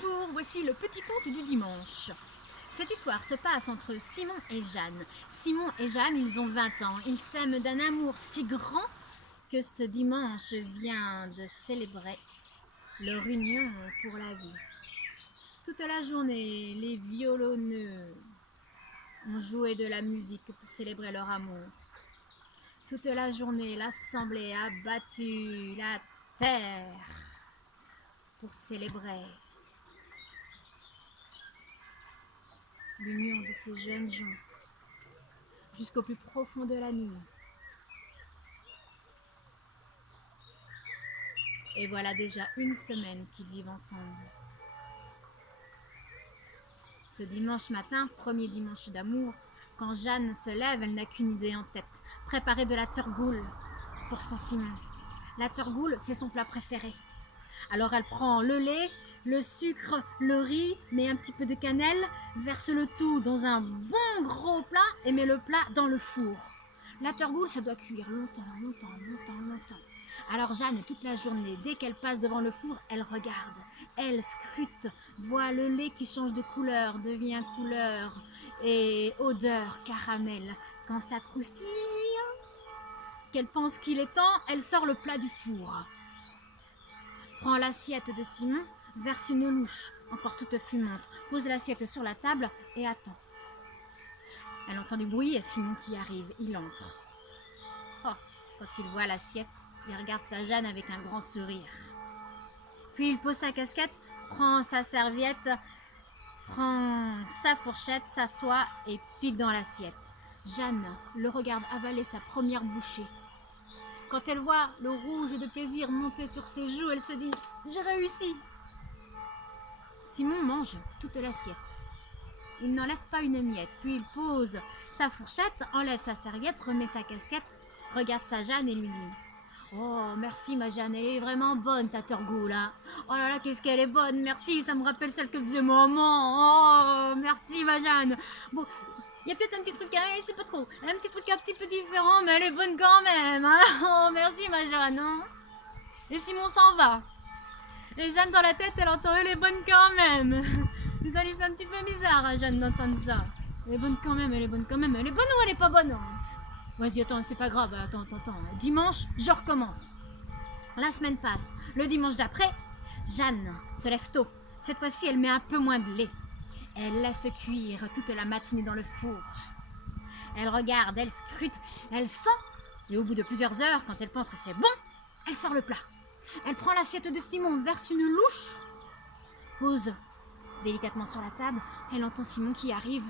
Bonjour, voici le petit conte du dimanche. Cette histoire se passe entre Simon et Jeanne. Simon et Jeanne, ils ont 20 ans. Ils s'aiment d'un amour si grand que ce dimanche vient de célébrer leur union pour la vie. Toute la journée, les violonneux ont joué de la musique pour célébrer leur amour. Toute la journée, l'assemblée a battu la terre pour célébrer l'union de ces jeunes gens jusqu'au plus profond de la nuit. Et voilà déjà une semaine qu'ils vivent ensemble. Ce dimanche matin, premier dimanche d'amour, quand Jeanne se lève, elle n'a qu'une idée en tête, préparer de la turgoule pour son Simon. La turgoule, c'est son plat préféré. Alors elle prend le lait, le sucre, le riz, met un petit peu de cannelle, verse le tout dans un bon gros plat et met le plat dans le four. La turgoule, ça doit cuire longtemps. Alors Jeanne, toute la journée, dès qu'elle passe devant le four, elle regarde, elle scrute, voit le lait qui change de couleur, devient couleur et odeur caramel. Quand ça croustille, qu'elle pense qu'il est temps, elle sort le plat du four. Prend l'assiette de Simon, verse une louche, encore toute fumante, pose l'assiette sur la table et attend. Elle entend du bruit et Simon qui arrive, il entre. Oh, quand il voit l'assiette, il regarde sa Jeanne avec un grand sourire. Puis il pose sa casquette, prend sa serviette, prend sa fourchette, s'assoit et pique dans l'assiette. Jeanne le regarde avaler sa première bouchée. Quand elle voit le rouge de plaisir monter sur ses joues, elle se dit « J'ai réussi !» Simon mange toute l'assiette. Il n'en laisse pas une miette, puis il pose sa fourchette, enlève sa serviette, remet sa casquette, regarde sa Jeanne et lui dit « Oh, merci ma Jeanne, elle est vraiment bonne ta turgoule, hein. Oh là là, qu'est-ce qu'elle est bonne, merci, ça me rappelle celle que faisait maman. Oh, merci ma Jeanne. Bon, il y a peut-être un petit truc, je sais pas trop, un petit truc un petit peu différent, mais elle est bonne quand même, hein. Oh, merci ma Jeanne, hein. » Et Simon s'en va. Et Jeanne dans la tête, elle entend « Elle est bonne quand même. » Ça lui fait un petit peu bizarre à Jeanne d'entendre ça. Elle est bonne quand même, elle est bonne quand même. Elle est bonne ou elle est pas bonne? Vas-y, attends, c'est pas grave, attends. Dimanche, je recommence. La semaine passe. Le dimanche d'après, Jeanne se lève tôt. Cette fois-ci, elle met un peu moins de lait. Elle laisse cuire toute la matinée dans le four. Elle regarde, elle scrute, elle sent. Et au bout de plusieurs heures, quand elle pense que c'est bon, elle sort le plat. Elle prend l'assiette de Simon, verse une louche, pose délicatement sur la table. Elle entend Simon qui arrive.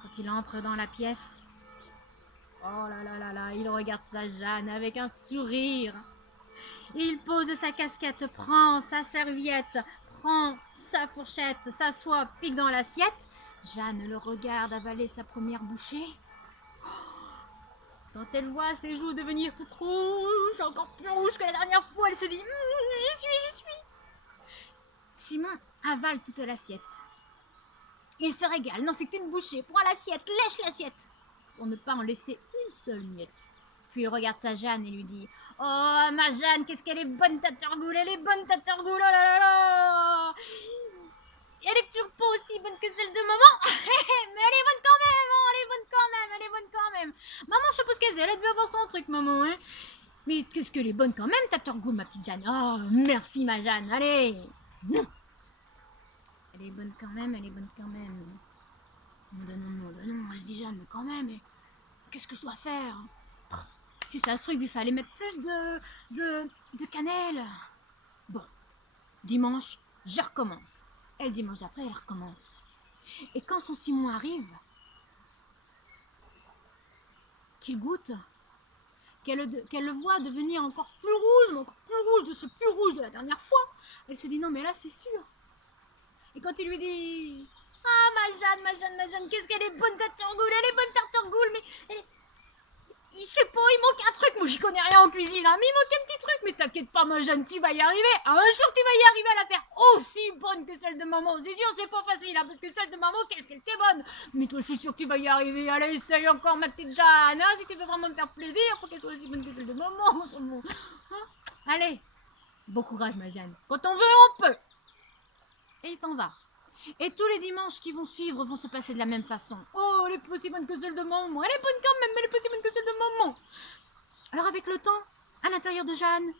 Quand il entre dans la pièce, oh là, il regarde sa Jeanne avec un sourire. Il pose sa casquette, prend sa serviette, prend sa fourchette, s'assoit, pique dans l'assiette. Jeanne le regarde avaler sa première bouchée. Quand elle voit ses joues devenir toutes rouges, encore plus rouges que la dernière fois, elle se dit j'y suis. Simon avale toute l'assiette. Il se régale, n'en fait qu'une bouchée, prend l'assiette, lèche l'assiette, pour ne pas en laisser une seule miette. Puis il regarde sa Jeanne et lui dit « Oh, ma Jeanne, qu'est-ce qu'elle est bonne ta turgoule, elle est bonne ta turgoule, oh là là. Elle est toujours pas aussi bonne que celle de maman, mais elle est bonne quand même, oh, elle est bonne quand même. Maman, je sais pas ce qu'elle faisait, elle devait avoir son truc, maman, hein. Mais qu'est-ce qu'elle est bonne quand même, ta turgoule, ma petite Jeanne. Oh, merci, ma Jeanne, allez. Elle est bonne quand même. Non, elle se dit Jeanne, mais quand même, qu'est-ce que je dois faire? Si ça se trouve, il fallait mettre plus de cannelle. Bon, dimanche, je recommence. Et le dimanche d'après, elle recommence. Et quand son Simon arrive, qu'il goûte, qu'elle le voit devenir encore plus rouge, plus rouge de la dernière fois, elle se dit non mais là c'est sûr. Et quand il lui dit ah ma Jeanne, qu'est-ce qu'elle est bonne ta turgoule, elle est bonne ta turgoule, mais je sais pas, il manque un truc, moi j'y connais rien en cuisine, hein, mais il manque un petit truc, mais t'inquiète pas ma Jeanne, tu vas y arriver, un jour tu vas y arriver à la faire aussi bonne que celle de maman, c'est sûr c'est pas facile, hein, parce que celle de maman, qu'est-ce qu'elle était bonne, mais toi je suis sûre que tu vas y arriver, allez essaye encore ma petite Jeanne, hein, si tu veux vraiment me faire plaisir, faut qu'elle soit aussi bonne que celle de maman, autrement. Hein, allez, bon courage ma Jeanne, quand on veut on peut. Et s'en va. Et tous les dimanches qui vont suivre vont se passer de la même façon. Oh, elle est pas aussi bonne que celle de maman. Elle est bonne quand même, mais elle est pas aussi bonne que celle de maman. Alors avec le temps, à l'intérieur de Jeanne,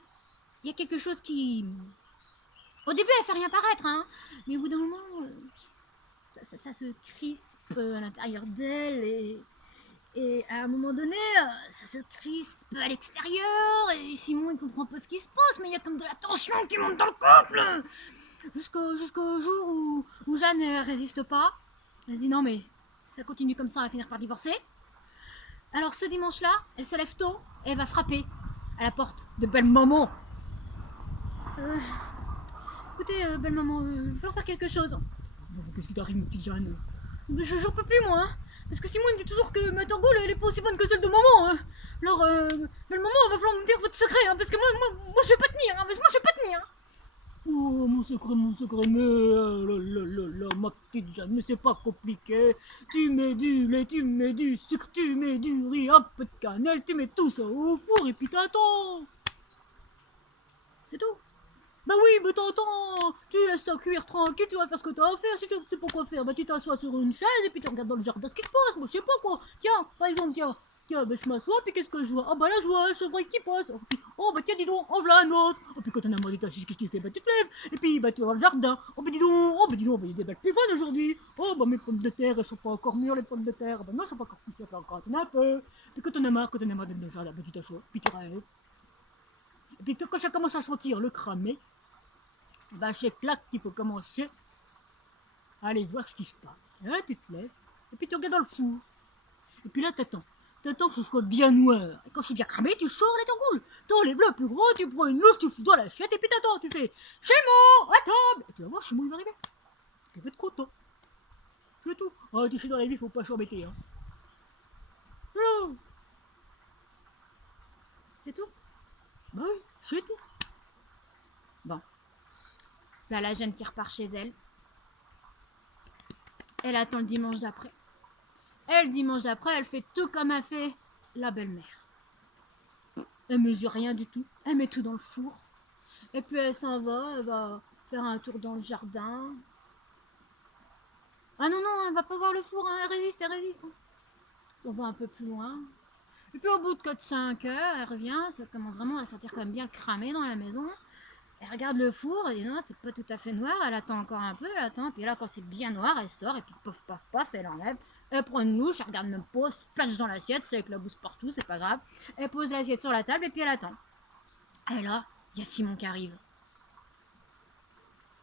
il y a quelque chose qui... Au début, elle fait rien paraître, hein. Mais au bout d'un moment, ça se crispe à l'intérieur d'elle et à un moment donné, ça se crispe à l'extérieur et Simon il comprend pas ce qui se passe, mais il y a comme de la tension qui monte dans le couple jusqu'au jour où Jeanne ne résiste pas. Elle se dit non mais ça continue comme ça, on va finir par divorcer. Alors ce dimanche-là, elle se lève tôt et elle va frapper à la porte de belle maman. Écoutez, belle maman, il va falloir faire quelque chose. Qu'est-ce qui t'arrive, ma petite Jeanne? J'en peux plus, moi. Hein. Parce que Simon me dit toujours que ma Torgoule, elle est pas aussi bonne que celle de maman. Hein. Alors, belle maman, il va falloir me dire votre secret. Hein, parce que moi, je vais pas tenir. Hein, moi, je vais pas tenir. Oh, mon secret, mais ma petite Jeanne, mais c'est pas compliqué. Tu mets du lait, tu mets du sucre, tu mets du riz, un peu de cannelle, tu mets tout ça au four et puis t'attends. C'est tout. Bah oui, mais t'entends, tu laisses ça cuire tranquille, tu vas faire ce que t'as à faire. Si tu sais pas quoi faire, bah tu t'assois sur une chaise et puis tu regardes dans le jardin ce qui se passe. Moi je sais pas quoi. Tiens, par exemple, tiens, bah je m'assois, puis qu'est-ce que je vois? Ah bah là je vois un chevreuil qui passe. Oh bah tiens, dis donc, en voilà un autre. Oh puis quand t'en as marre de ta chiche, qu'est-ce que tu fais? Bah tu te lèves, et puis bah tu vas dans le jardin. Oh bah dis donc, il y a des belles pivoines aujourd'hui. Oh bah mes pommes de terre, elles sont pas encore mûres les pommes de terre. Bah non, elles sont pas encore mûres, encore un peu. Puis quand t'en as marre d'être dans le jardin, bah tu t'assois, puis tu rêves. Et puis quand ça commence à sentir le cramé, bah c'est là qu'il faut commencer à aller voir ce qui se passe. Hein, tu te lèves, et puis tu regardes dans le four. Et puis là, t'attends que ce soit bien noir. Et quand c'est bien cramé, tu sors les Torgoules. T'enlèves le plus gros, tu prends une louche, tu fous dans l'assiette, et puis t'attends, tu fais « Chémo, à table !» Et tu vas voir, Chémo, il va arriver. Il va être content. C'est tout. Ah, tu sais, dans la vie, faut pas s'embêter. Hein. Oh. C'est tout. Bah oui, c'est tout. Bon. Là, la jeune qui repart chez elle. Elle attend le dimanche d'après. Et le dimanche d'après, elle fait tout comme a fait la belle-mère. Elle mesure rien du tout. Elle met tout dans le four. Et puis elle s'en va. Elle va faire un tour dans le jardin. Ah non, elle va pas voir le four. Hein. Elle résiste. Hein. On va un peu plus loin. Et puis au bout de 4-5 heures, elle revient. Ça commence vraiment à sentir quand même bien cramé dans la maison. Elle regarde le four, elle dit non, c'est pas tout à fait noir, elle attend encore un peu, puis là, quand c'est bien noir, elle sort, et puis pof, paf, paf, elle enlève, elle prend une louche, elle regarde même pas, elle splash dans l'assiette, c'est avec la bouse partout, c'est pas grave, elle pose l'assiette sur la table, et puis elle attend. Et là, il y a Simon qui arrive.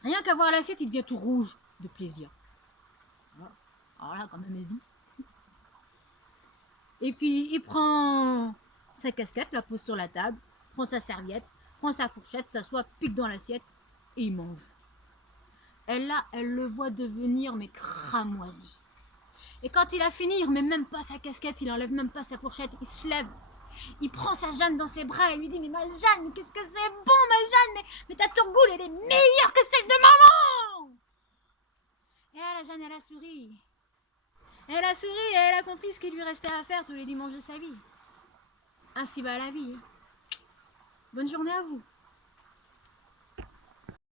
Rien qu'à voir l'assiette, il devient tout rouge de plaisir. Alors là, quand même, elle se dit. Et puis, il prend sa casquette, la pose sur la table, prend sa serviette, prend sa fourchette, s'assoit, pique dans l'assiette et il mange. Elle le voit devenir mais cramoisi. Et quand il a fini, il remet même pas sa casquette, il enlève même pas sa fourchette, il se lève. Il prend sa Jeanne dans ses bras et lui dit mais ma Jeanne, mais qu'est-ce que c'est bon ma Jeanne, mais ta Torgoule elle est meilleure que celle de maman. Et là la Jeanne elle a souri. Elle a souri et elle a compris ce qu'il lui restait à faire tous les dimanches de sa vie. Ainsi va la vie. Bonne journée à vous.